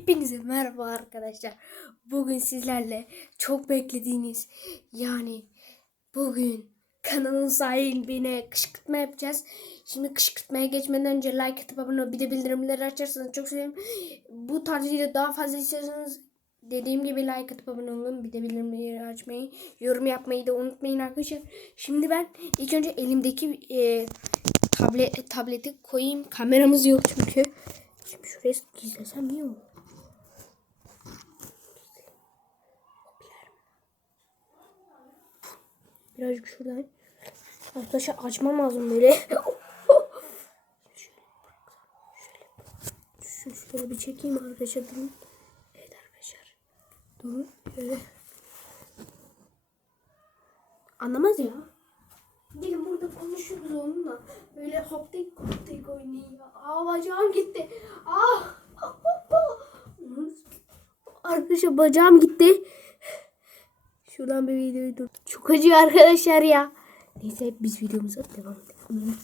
Hepinize merhaba arkadaşlar. Bugün sizlerle çok beklediğiniz yani bugün kanalın sahibine kışkırtma yapacağız. Şimdi kışkırtmaya geçmeden önce like atıp abone bir de bildirimleri açarsanız çok sevinirim. Bu tarz video daha fazla istiyorsanız dediğim gibi like atıp abone olun. Bir de bildirimleri açmayı, yorum yapmayı da unutmayın arkadaşlar. Şimdi ben ilk önce elimdeki e, tablet, tableti koyayım. Kameramız yok çünkü. Şimdi şuraya gizlesem iyi olur. Birazcık şuradan. Arkadaşlar açmam lazım böyle. Şu şöyle bir çekeyim arkadaşlar durun. Evet arkadaşlar. Durun şöyle. Anlamaz ya. Gelin burada konuşuyoruz onunla. Böyle hop tek hop tek oynayayım. Aa bacağım gitti. Ah. Arkadaşlar bacağım gitti. Şuradan bir videoyu dur. Çok acıyor arkadaşlar ya. Neyse biz videomuza devam edelim.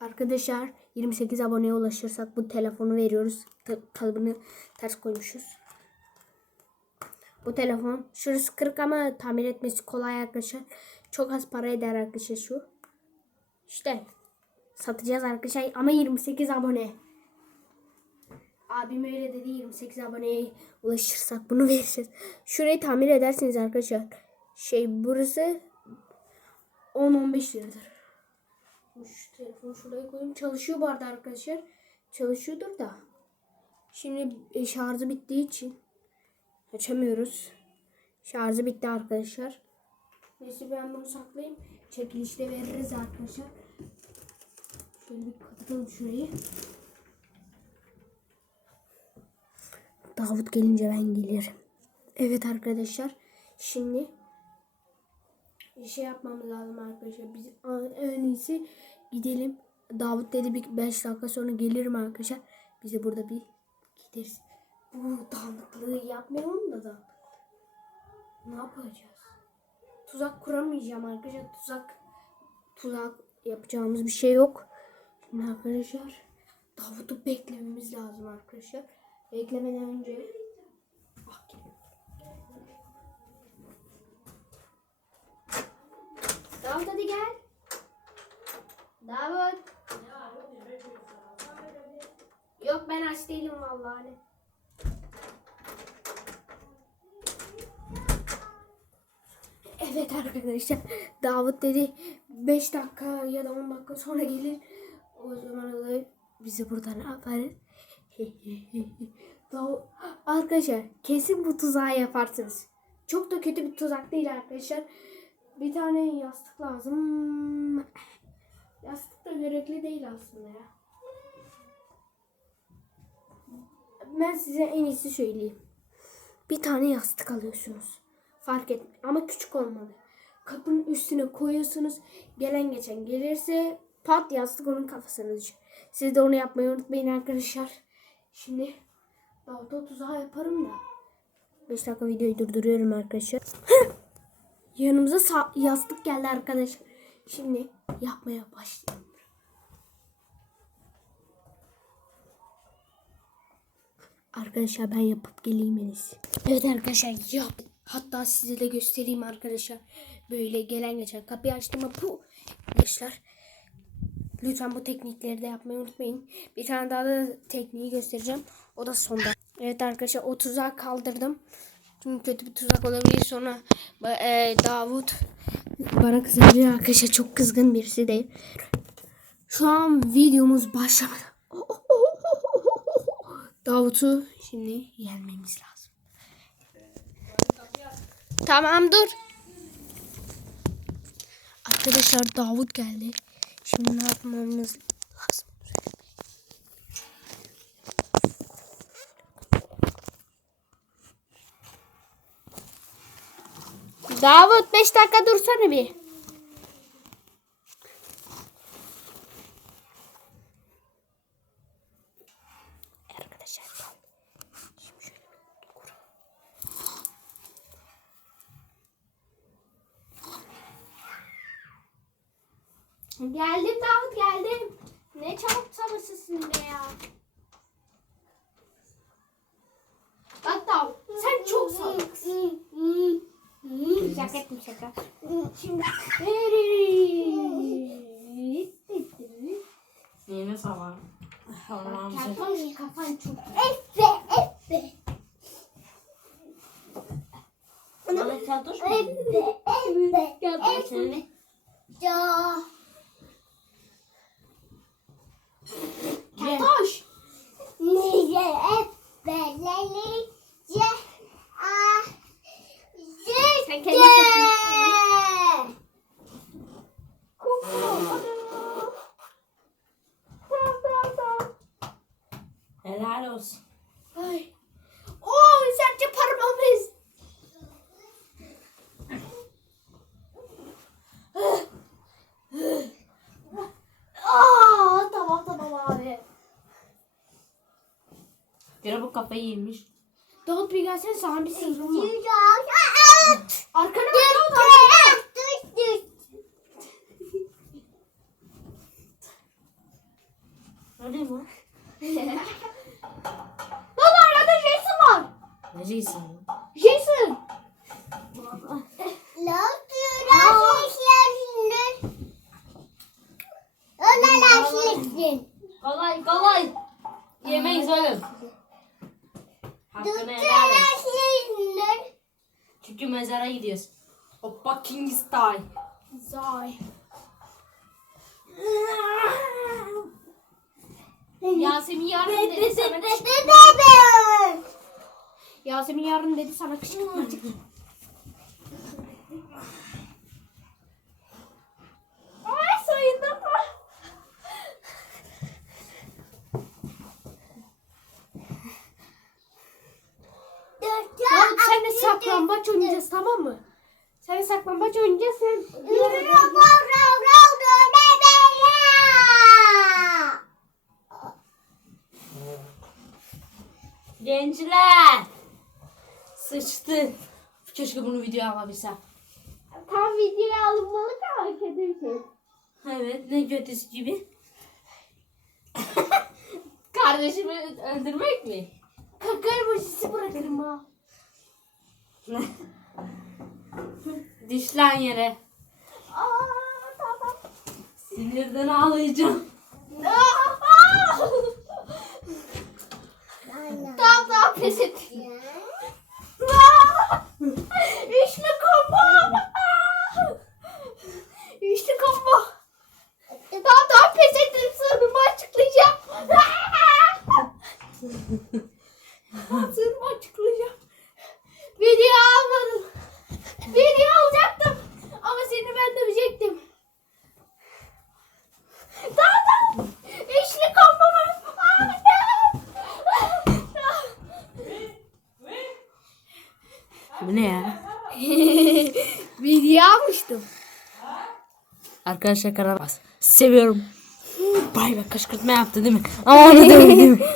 Arkadaşlar 28 aboneye ulaşırsak bu telefonu veriyoruz. Ta- kalıbını ters koymuşuz. Bu telefon şurası kırık ama tamir etmesi kolay arkadaşlar. Çok az para eder arkadaşlar şu. İşte satacağız arkadaşlar ama 28 abone. Abim öyle dedi 28 aboneye ulaşırsak bunu vereceğiz. Şurayı tamir edersiniz arkadaşlar. Şey burası 10-15 liradır. Şu telefonu şuraya koyayım. Çalışıyor bu arada arkadaşlar. Çalışıyordur da. Şimdi e, şarjı bittiği için açamıyoruz. Şarjı bitti arkadaşlar. Neyse ben bunu saklayayım. Çekilişte veririz arkadaşlar. Şöyle bir kapatalım şurayı. Davut gelince ben gelirim. Evet arkadaşlar. Şimdi şey yapmamız lazım arkadaşlar. Biz en iyisi gidelim. Davut dedi bir 5 dakika sonra gelirim arkadaşlar. Biz de burada bir gideriz. Bu dağınıklığı yapmayalım da da. Ne yapacağız? Tuzak kuramayacağım arkadaşlar. Tuzak tuzak yapacağımız bir şey yok. Arkadaşlar Davut'u beklememiz lazım arkadaşlar. Beklemeden önce ah. Davut hadi gel. Davut. Yok ben aç değilim vallahi. Evet arkadaşlar. Davut dedi 5 dakika ya da 10 dakika sonra gelir. O zaman da bizi buradan. Davut, arkadaşlar kesin bu tuzağı yaparsınız. Çok da kötü bir tuzak değil arkadaşlar. Bir tane yastık lazım. Yastık da gerekli değil aslında ya. Ben size en iyisi söyleyeyim. Bir tane yastık alıyorsunuz. Fark et ama küçük olmalı. Kapının üstüne koyuyorsunuz. Gelen geçen gelirse pat yastık onun kafasına düşüyor. Siz de onu yapmayı unutmayın arkadaşlar. Şimdi Davut'a tuzağı yaparım da. 5 dakika videoyu durduruyorum arkadaşlar. Yanımıza yastık geldi arkadaşlar. Şimdi yapmaya başlayalım. Arkadaşlar ben yapıp geleyim en. Evet arkadaşlar yap. Hatta size de göstereyim arkadaşlar. Böyle gelen geçen kapıyı açtım bu arkadaşlar. Lütfen bu teknikleri de yapmayı unutmayın. Bir tane daha da tekniği göstereceğim. O da sonda. Evet arkadaşlar o tuzağı kaldırdım. Çünkü kötü bir tuzak olabilir. Sonra e, Davut bana kızabilir arkadaşlar. Çok kızgın birisi değil. Şu an videomuz başlamadı. Davut'u şimdi yenmemiz lazım. Tamam dur. Arkadaşlar Davut geldi. Ne yapmamız lazım? Davut 5 dakika dursana bir. Arkadaşlar gel. Şimdi şöyle bir kuralım. Geldim Davut geldim. Ne çabuk sabırsızsın be ya. Bak Davut sen çok sabırsızsın. Şaka ettim şaka. Şimdi Yeni sabah. Allah'ım. Kafan, kafan çok. Efe, Efe. Bana kaldır. Efe, Efe. Seni. Ya. Helal olsun. Ay. Oo sence parmağımız. Aa tamam tamam abi. Göre bu kafayı yemiş. Davut bir gelsene sana bir sırrım var. Arkana bak Davut arkana. Öyle mi? Ne şeysin? Jason. Lastikler şişlersinler. Öyle lastiksin. Kolay kolay. Yemeyiz oğlum. Hakkını helal et. lastiksinler. Çünkü mezara gidiyoruz. Hoppa King style. Zay. Yasemin yarın dedi sana kışkırtma. Yasemin yarın dedi sana kışkırtma çıktı. Ay sayında Davut senle saklambaç oynayacağız tamam mı? Sen saklambaç oynayacağız sen. Gençler. Sıçtı. Keşke bunu videoya alabilsem. Tam videoya alınmalık ama kötü bir şey. Evet ne kötüsü gibi. Kardeşimi öldürmek mi? Kaka emojisi bırakırım ha. Düş lan yere. Aa tamam. Sinirden ağlayacağım. Tamam tamam pes et. Aa! Üçlü combo. Aa! Üçlü combo. Tamam tamam pes ettim sırrımı açıklayacağım. sırrımı açıklayacağım. Video almadım. Video alacaktım. Ama seni ben dövecektim. Tamam tamam. Üçlü combo var. Aa, Bu ne ya? Almıştım. Arkadaşlar kanala bas. Seviyorum. Bay bay kışkırtma yaptı değil mi? Ama onu dövdü değil mi?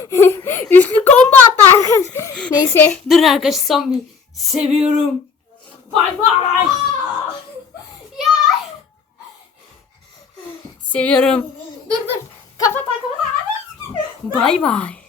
Üçlü combo attı arkadaş. Neyse. Dur arkadaşlar son bir. Seviyorum. Bay bay. Ya. Seviyorum. Dur dur. Kapat kapat. Bay bay.